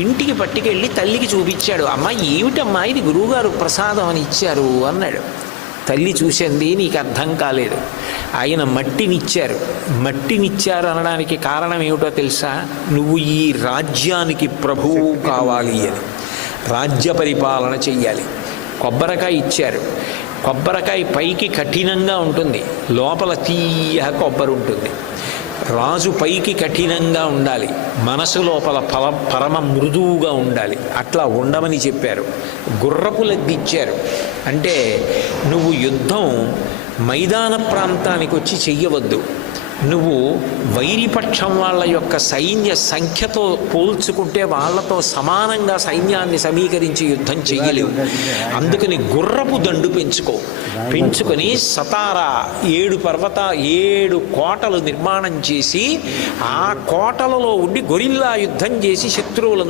ఇంటికి పట్టుకెళ్ళి తల్లికి చూపించాడు. అమ్మ ఏమిటమ్మా ఇది గురువుగారు ప్రసాదం అని ఇచ్చారు అన్నాడు. తల్లి చూసింది, నీకు అర్థం కాలేదు, ఆయన మట్టినిచ్చారు. మట్టినిచ్చారు అనడానికి కారణం ఏమిటో తెలుసా? నువ్వు ఈ రాజ్యానికి ప్రభువు కావాలి అని, రాజ్య పరిపాలన చెయ్యాలి. కొబ్బరికాయ ఇచ్చారు. కొబ్బరికాయ పైకి కఠినంగా ఉంటుంది, లోపల తీయ కొబ్బరి ఉంటుంది. రాజు పైకి కఠినంగా ఉండాలి, మనసు లోపల పరమ మృదువుగా ఉండాలి. అట్లా ఉండమని చెప్పారు. గుర్రపు లద్దిచ్చారు. అంటే నువ్వు యుద్ధం మైదాన ప్రాంతానికి వచ్చి చెయ్యవద్దు. నువ్వు వైరిపక్షం వాళ్ళ యొక్క సైన్య సంఖ్యతో పోల్చుకుంటే వాళ్ళతో సమానంగా సైన్యాన్ని సమీకరించి యుద్ధం చెయ్యలేవు. అందుకని గుర్రపు దండు పెంచుకొని సతారా 7 కోటలు నిర్మాణం చేసి ఆ కోటలలో ఉండి గొరిల్లా యుద్ధం చేసి శత్రువులను